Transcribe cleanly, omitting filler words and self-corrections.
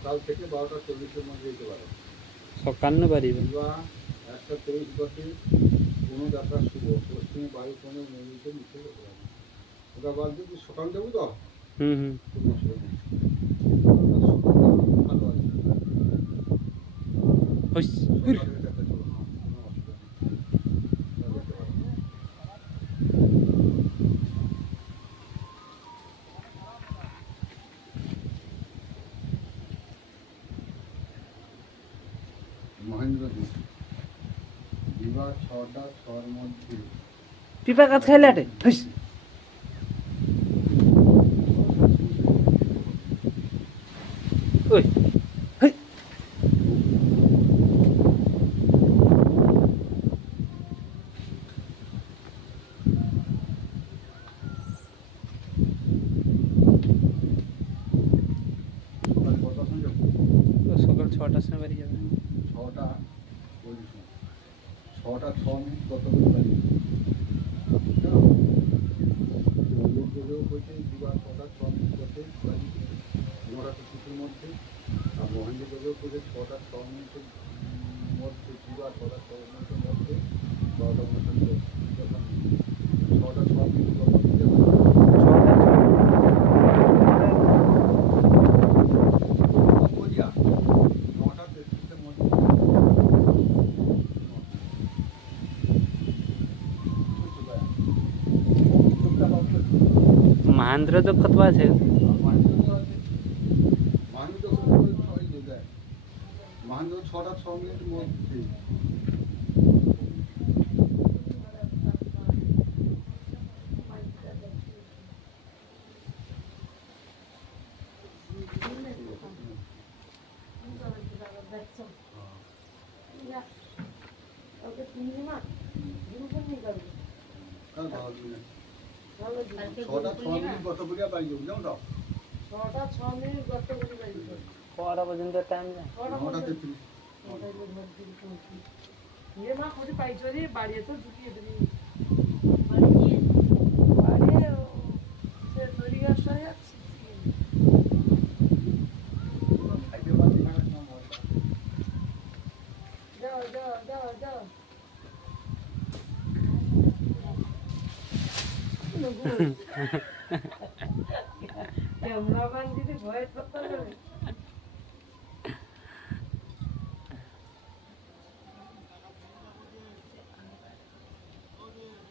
সকাল থেকে 12:40-এর মধ্যে যেতে পারে। সকান্ন পারিবে দিবা 1:23 গতে কোনো যাত্রা শুভ পশ্চিমে বায়ু কোনো নদীতে নিচে যেতে পারে। ওটা বাদ দিয়ে সকাল যাবো তো হুম কোনো অসুবিধা নেই। সকালটা ভালো আছে। সকালের যাত্রা চলো, কোনো অসুবিধা নেই। ওটা যেতে পারো। মহেন্দ্রদ্বীপ দিবা 6টা 6-এর মধ্যে পিপা গাছ খাইলে আটে ওই হেই সকাল কটার সময় যাবো? সকাল 6টার সময় বেরিয়ে যাবে 6টা 6:06 গত করে বাড়ি উল্লেখযোগ্য হয়েছে দিবা 6:06 গতে বাড়ি 9:25-এর মধ্যে। আর মহেন্দ্রযোগ্য হয়েছে 6:06 মধ্যে দিবা 6:06 মধ্যে 12:59 6:06 গত দিতে পারে। কম্বোডিয়া 9:33-এর মধ্যে মহেন্দ্র তো কত আছে মহেন্দ্র 6:06 মধ্যে কাল ভালো দিন 6:06 গত করে বাড়ি যাবো জানো তো 6:06 গত করে বাড়ি কটা পর্যন্ত টাইম যায় 9:33 ये माँ खुद पाइचो रे बाड़ी तो झुकी इतनी से तोरी का शायद খাইতে পারছি না কেন जाओ कैमरा बंद दीदी भय पत्ता करे